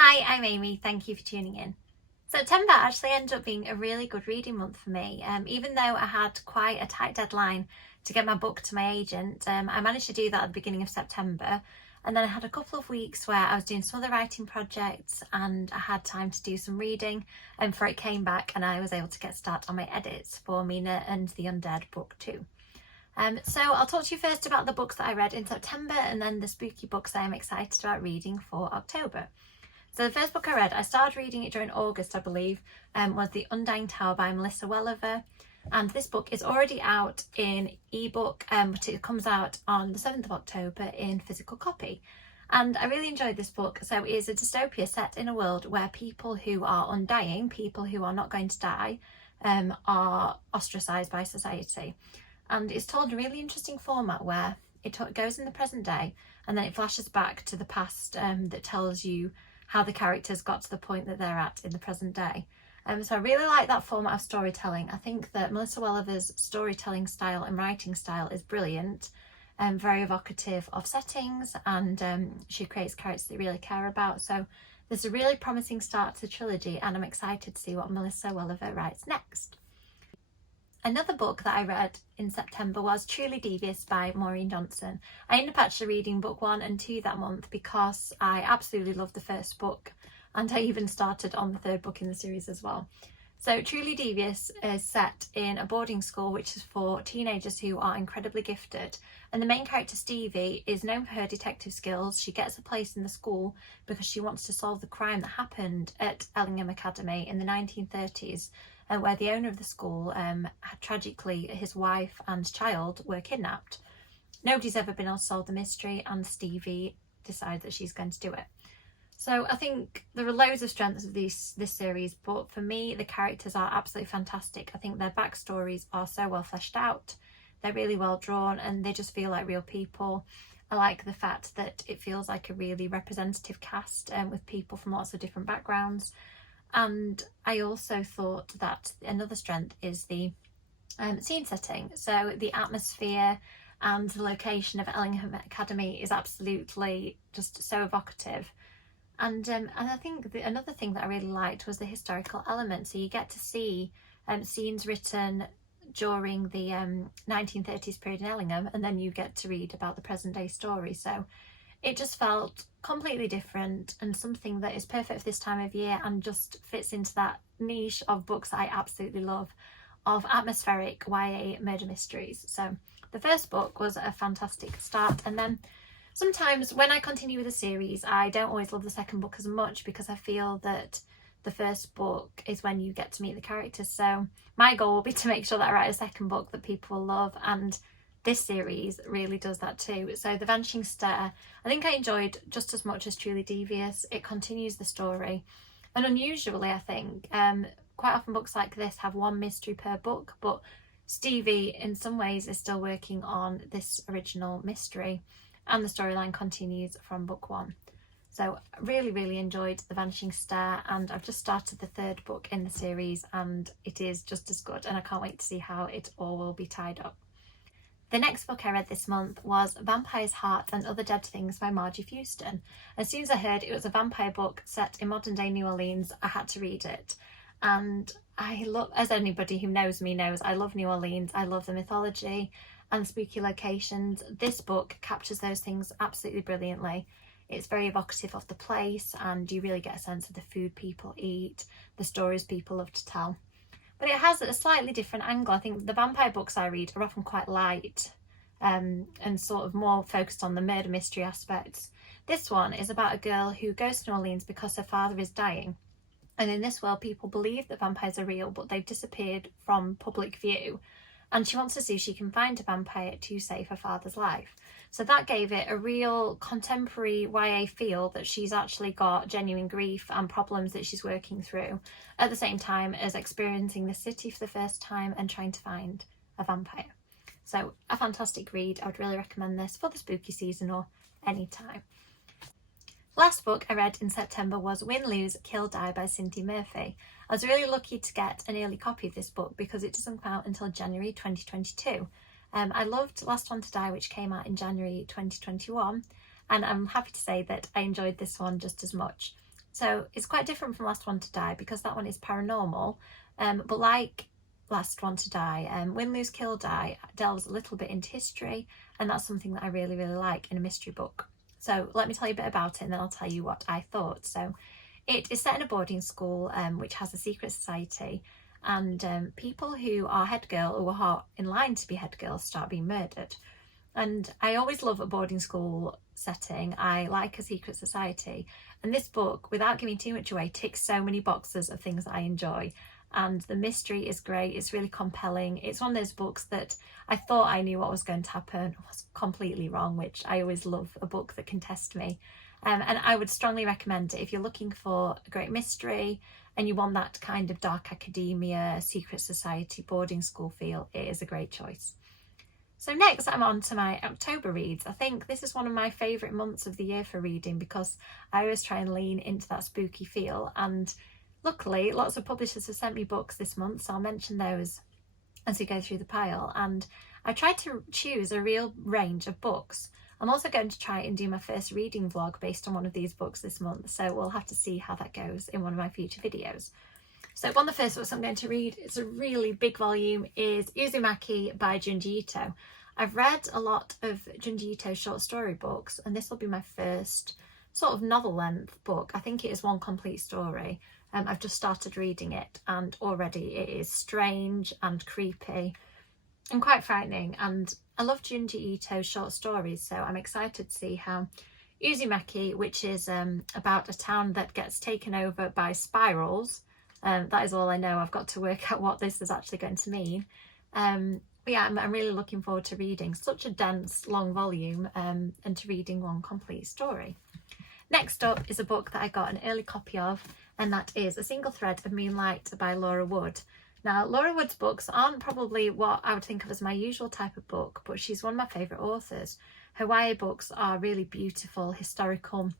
Hi, I'm Amy. Thank you for tuning in. September actually ended up being a really good reading month for me. Even though I had quite a tight deadline to get my book to my agent, I managed to do that at the beginning of September. And then I had a couple of weeks where I was doing some other writing projects and I had time to do some reading before it came back, and I was able to get started on my edits for Mina and the Undead book 2. So I'll talk to you first about the books that I read in September and then the spooky books I am excited about reading for October. So the first book I read, I started reading it during August, I believe, was The Undying Tower by Melissa Welliver. And this book is already out in ebook, but it comes out on the 7th of October in physical copy. And I really enjoyed this book. So it is a dystopia set in a world where people who are undying, people who are not going to die, are ostracised by society. And it's told in a really interesting format where it goes in the present day and then it flashes back to the past that tells you how the characters got to the point that they're at in the present day. So I really like that format of storytelling. I think that Melissa Welliver's storytelling style and writing style is brilliant and very evocative of settings, and she creates characters that you really care about. So there's a really promising start to the trilogy and I'm excited to see what Melissa Welliver writes next. Another book that I read in September was Truly Devious by Maureen Johnson. I ended up actually reading book 1 and 2 that month because I absolutely loved the first book, and I even started on the third book in the series as well. So Truly Devious is set in a boarding school which is for teenagers who are incredibly gifted, and the main character Stevie is known for her detective skills. She gets a place in the school because she wants to solve the crime that happened at Ellingham Academy in the 1930s, where the owner of the school had tragically, his wife and child were kidnapped. Nobody's ever been able to solve the mystery, and Stevie decides that she's going to do it. So I think there are loads of strengths of this series, but for me the characters are absolutely fantastic. I think their backstories are so well fleshed out, they're really well drawn, and they just feel like real people. I like the fact that it feels like a really representative cast with people from lots of different backgrounds. And I also thought that another strength is the scene setting. So the atmosphere and the location of Ellingham Academy is absolutely just so evocative. And I think another thing that I really liked was the historical element. So you get to see scenes written during the 1930s period in Ellingham, and then you get to read about the present day story. So it just felt completely different and something that is perfect for this time of year and just fits into that niche of books I absolutely love, of atmospheric YA murder mysteries. So the first book was a fantastic start, and then sometimes when I continue with a series I don't always love the second book as much because I feel that the first book is when you get to meet the characters. So my goal will be to make sure that I write a second book that people will love, and this series really does that too. So The Vanishing Stare, I think I enjoyed just as much as Truly Devious. It continues the story, and unusually I think quite often books like this have one mystery per book, but Stevie in some ways is still working on this original mystery, and the storyline continues from book 1. So really enjoyed The Vanishing Stare, and I've just started the third book in the series and it is just as good, and I can't wait to see how it all will be tied up. The next book I read this month was Vampire's Heart and Other Dead Things by Margie Fuston. As soon as I heard it was a vampire book set in modern day New Orleans, I had to read it. And I love, as anybody who knows me knows, I love New Orleans. I love the mythology and spooky locations. This book captures those things absolutely brilliantly. It's very evocative of the place, and you really get a sense of the food people eat, the stories people love to tell. But it has a slightly different angle. I think the vampire books I read are often quite light and sort of more focused on the murder mystery aspects. This one is about a girl who goes to New Orleans because her father is dying. And in this world, people believe that vampires are real, but they've disappeared from public view. And she wants to see if she can find a vampire to save her father's life. So that gave it a real contemporary YA feel, that she's actually got genuine grief and problems that she's working through, at the same time as experiencing the city for the first time and trying to find a vampire. So a fantastic read. I would really recommend this for the spooky season or any time. Last book I read in September was Win, Lose, Kill, Die by Cindy Murphy. I was really lucky to get an early copy of this book because it doesn't come out until January 2022. I loved Last One to Die, which came out in January 2021, and I'm happy to say that I enjoyed this one just as much. So it's quite different from Last One to Die because that one is paranormal, but like Last One to Die, Win, Lose, Kill, Die delves a little bit into history, and that's something that I really, really like in a mystery book. So let me tell you a bit about it and then I'll tell you what I thought. So it is set in a boarding school which has a secret society, and people who are head girl or are in line to be head girls start being murdered. And I always love a boarding school setting. I like a secret society. And this book, without giving too much away, ticks so many boxes of things that I enjoy. And the mystery is great. It's really compelling. It's one of those books that I thought I knew what was going to happen. I was completely wrong, which I always love a book that can test me. And I would strongly recommend it if you're looking for a great mystery and you want that kind of dark academia, secret society, boarding school feel. It is a great choice. So next I'm on to my October reads. I think this is one of my favourite months of the year for reading because I always try and lean into that spooky feel, and luckily lots of publishers have sent me books this month, so I'll mention those as we go through the pile. And I tried to choose a real range of books. I'm also going to try and do my first reading vlog based on one of these books this month, so we'll have to see how that goes in one of my future videos. So one of the first books I'm going to read, it's a really big volume, is Uzumaki by Junji Ito. I've read a lot of Junji Ito's short story books, and this will be my first sort of novel length book. I think it is one complete story. I've just started reading it and already it is strange and creepy and quite frightening, and I love Junji Ito's short stories, so I'm excited to see how Uzumaki, which is about a town that gets taken over by spirals, that is all I know. I've got to work out what this is actually going to mean. But yeah, I'm really looking forward to reading such a dense, long volume and to reading one complete story. Next up is a book that I got an early copy of, and that is A Single Thread of Moonlight by Laura Wood. Now, Laura Wood's books aren't probably what I would think of as my usual type of book, but she's one of my favourite authors. Her YA books are really beautiful, historical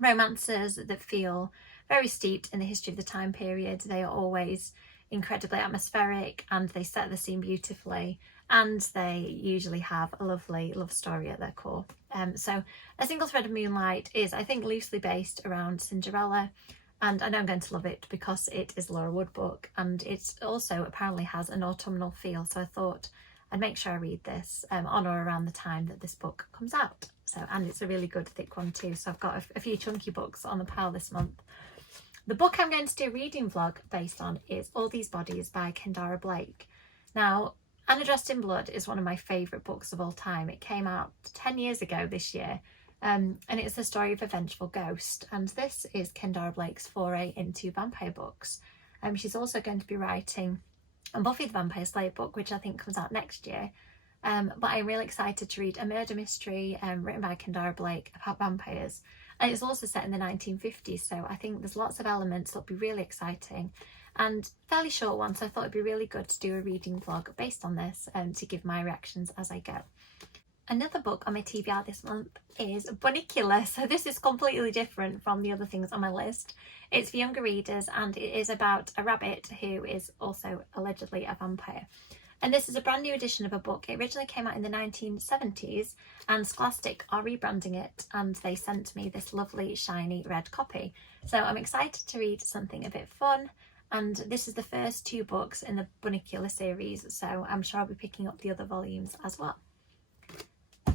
romances that feel very steeped in the history of the time period. They are always incredibly atmospheric and they set the scene beautifully, and they usually have a lovely love story at their core. So A Single Thread of Moonlight is, I think, loosely based around Cinderella, and I know I'm going to love it because it is a Laura Wood book, and it also apparently has an autumnal feel, so I thought I'd make sure I read this on or around the time that this book comes out. So, and it's a really good thick one too, so I've got a few chunky books on the pile this month. The book I'm going to do a reading vlog based on is All These Bodies by Kendare Blake. Now, Anna Dressed in Blood is one of my favourite books of all time. It came out 10 years ago this year, and it's the story of a vengeful ghost, and this is Kendare Blake's foray into vampire books. She's also going to be writing a Buffy the Vampire Slayer book, which I think comes out next year, but I'm really excited to read a murder mystery written by Kendare Blake about vampires. And it's also set in the 1950s, so I think there's lots of elements that'll be really exciting and fairly short one, so I thought it'd be really good to do a reading vlog based on this and to give my reactions as I go. Another book on my TBR this month is Bunnicula, so this is completely different from the other things on my list. It's for younger readers and it is about a rabbit who is also allegedly a vampire. And this is a brand new edition of a book. It originally came out in the 1970s and Scholastic are rebranding it, and they sent me this lovely shiny red copy. So I'm excited to read something a bit fun, and this is the first 2 books in the Bunnicula series, so I'm sure I'll be picking up the other volumes as well.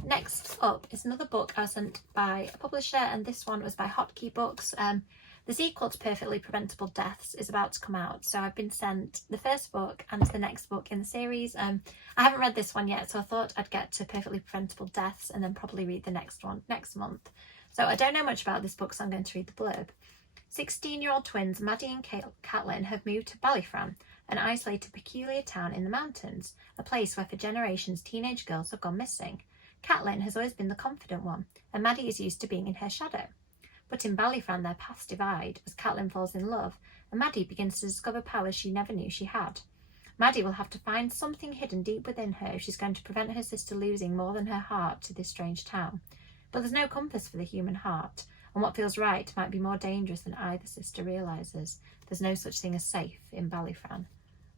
Next up is another book I was sent by a publisher, and this one was by Hotkey Books. The sequel to Perfectly Preventable Deaths is about to come out, so I've been sent the first book and the next book in the series. I haven't read this one yet, so I thought I'd get to Perfectly Preventable Deaths and then probably read the next one next month. So I don't know much about this book, so I'm going to read the blurb. 16-year-old twins Maddie and Caitlin have moved to Ballyfran, an isolated peculiar town in the mountains, a place where for generations teenage girls have gone missing. Caitlin has always been the confident one, and Maddie is used to being in her shadow. But in Ballyfran their paths divide as Caitlin falls in love and Maddie begins to discover powers she never knew she had. Maddie will have to find something hidden deep within her if she's going to prevent her sister losing more than her heart to this strange town. But there's no compass for the human heart, and what feels right might be more dangerous than either sister realises. There's no such thing as safe in Ballyfran.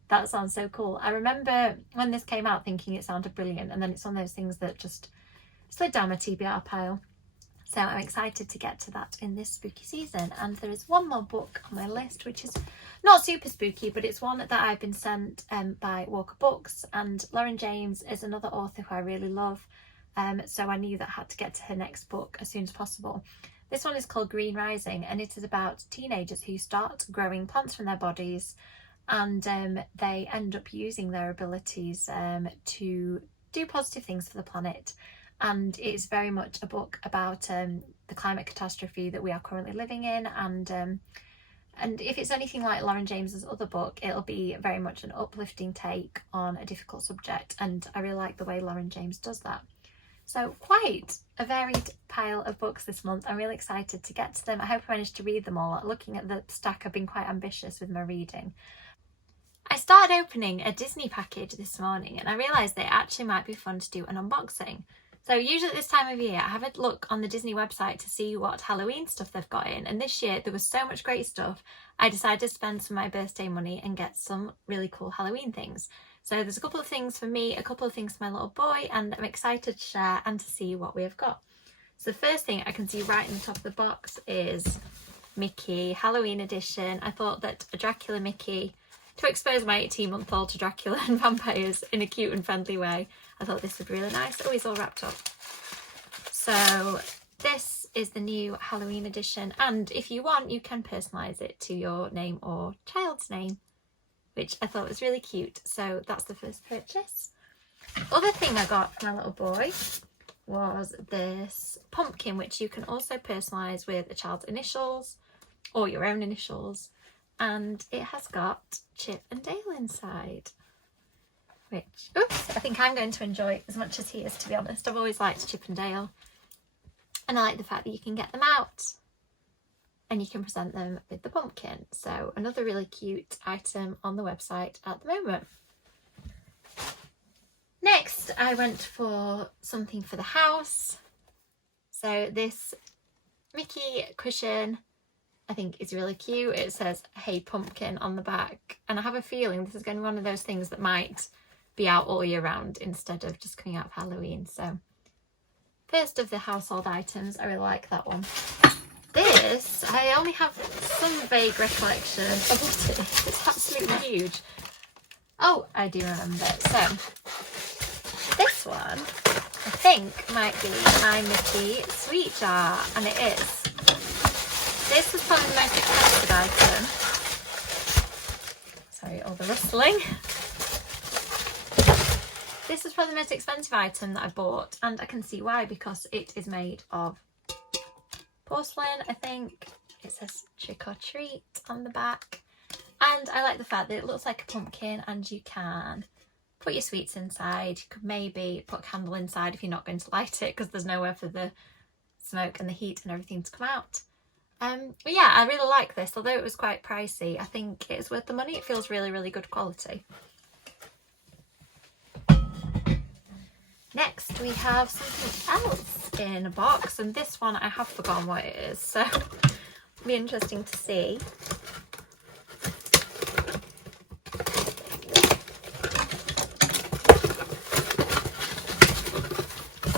That sounds so cool. I remember when this came out thinking it sounded brilliant, and then it's one of those things that just slid down my TBR pile. So I'm excited to get to that in this spooky season. And there is one more book on my list, which is not super spooky, but it's one that I've been sent by Walker Books, and Lauren James is another author who I really love. So I knew that I had to get to her next book as soon as possible. This one is called Green Rising, and it is about teenagers who start growing plants from their bodies, and they end up using their abilities to do positive things for the planet. And it's very much a book about the climate catastrophe that we are currently living in, and if it's anything like Lauren James's other book, it'll be very much an uplifting take on a difficult subject, and I really like the way Lauren James does that. So quite a varied pile of books this month. I'm really excited to get to them. I hope I managed to read them all. Looking at the stack, I've been quite ambitious with my reading. I started opening a Disney package this morning, and I realised that it actually might be fun to do an unboxing. So usually at this time of year, I have a look on the Disney website to see what Halloween stuff they've got in. And this year there was so much great stuff, I decided to spend some of my birthday money and get some really cool Halloween things. So there's a couple of things for me, a couple of things for my little boy, and I'm excited to share and to see what we have got. So the first thing I can see right in the top of the box is Mickey Halloween edition. I thought that a Dracula Mickey, to expose my 18-month-old to Dracula and vampires in a cute and friendly way, I thought this would be really nice. Oh, he's all wrapped up. So this is the new Halloween edition, and if you want, you can personalise it to your name or child's name, which I thought was really cute. So that's the first purchase. Other thing I got for my little boy was this pumpkin, which you can also personalise with a child's initials or your own initials, and it has got Chip and Dale inside, which, oops, I think I'm going to enjoy as much as he is, to be honest. I've always liked Chip and Dale, and I like the fact that you can get them out and you can present them with the pumpkin. So another really cute item on the website at the moment. Next, I went for something for the house. So this Mickey cushion, I think is really cute. It says "Hey Pumpkin" on the back, and I have a feeling this is going to be one of those things that might be out all year round instead of just coming out for Halloween. So first of the household items, I really like that one. This, I only have some vague recollection of what it is. It's absolutely huge. Oh, I do remember. So this one, I think, might be my Mickey sweet jar, and it is. This was probably the most expensive item. Sorry, all the rustling. This was probably the most expensive item that I bought, and I can see why, because it is made of porcelain, I think. It says "Trick or Treat" on the back, and I like the fact that it looks like a pumpkin and you can put your sweets inside. You could maybe put a candle inside if you're not going to light it, because there's nowhere for the smoke and the heat and everything to come out. But yeah, I really like this. Although it was quite pricey, I think it is worth the money. It feels really, really good quality. Next, we have something else in a box, and this one I have forgotten what it is, so it'll be interesting to see.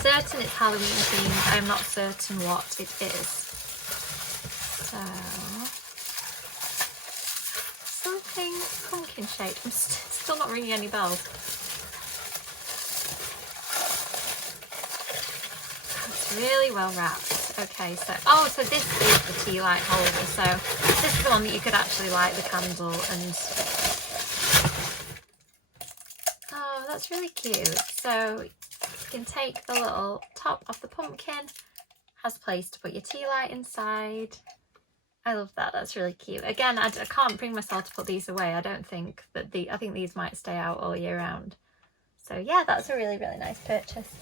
Certain it's Halloween themed. I'm not certain what it is. So, something pumpkin shaped. I'm still not ringing any bells. It's really well wrapped. Okay, so so this is the tea light holder. So this is the one that you could actually light the candle and. Oh, that's really cute. So you can take the little top off the pumpkin. Has a place to put your tea light inside. I love that. That's really cute. Again, I can't bring myself to put these away. I don't think that I think these might stay out all year round. So yeah, that's a really, really nice purchase.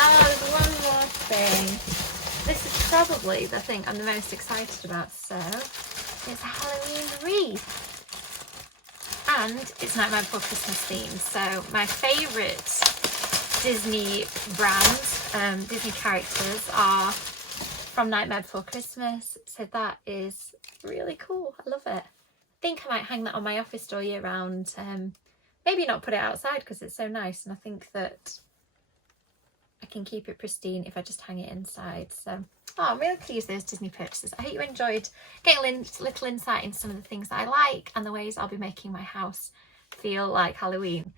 And there's one more thing. This is probably the thing I'm the most excited about. So it's a Halloween wreath. And it's Nightmare Before Christmas themed. So my favourite Disney brands, Disney characters are from Nightmare Before Christmas. So that is really cool. I love it. I think I might hang that on my office door year round. Maybe not put it outside because it's so nice. And I think that I can keep it pristine if I just hang it inside. So, oh, I'm really pleased with those Disney purchases. I hope you enjoyed getting a little insight into some of the things that I like and the ways I'll be making my house feel like Halloween.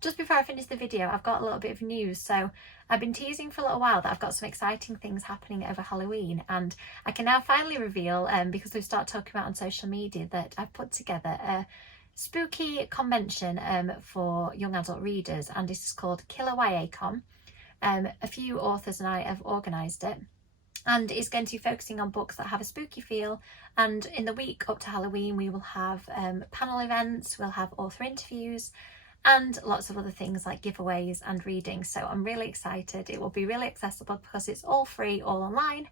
Just before I finish the video, I've got a little bit of news. So I've been teasing for a little while that I've got some exciting things happening over Halloween, and I can now finally reveal, because we've started talking about on social media, that I've put together a spooky convention for young adult readers, and this is called KillerYAcon. A few authors and I have organised it, and it's going to be focusing on books that have a spooky feel. And in the week up to Halloween we will have panel events, we'll have author interviews, and lots of other things like giveaways and readings. So I'm really excited. It will be really accessible because it's all free, all online,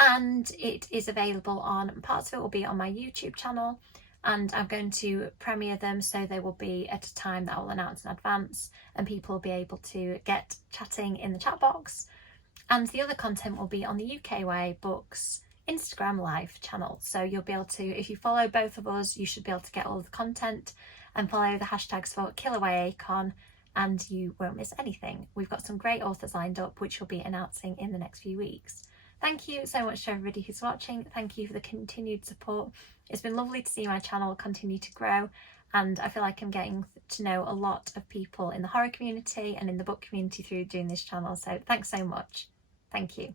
and it is available on, parts of it will be on my YouTube channel, and I'm going to premiere them, so they will be at a time that I will announce in advance, and people will be able to get chatting in the chat box. And the other content will be on the UK Way Books Instagram live channel, so you'll be able to, if you follow both of us, you should be able to get all the content and follow the hashtags for KillerYAcon, and you won't miss anything. We've got some great authors lined up, which we'll be announcing in the next few weeks. Thank you so much to everybody who's watching. Thank you for the continued support. It's been lovely to see my channel continue to grow, and I feel like I'm getting to know a lot of people in the horror community and in the book community through doing this channel. So thanks so much. Thank you.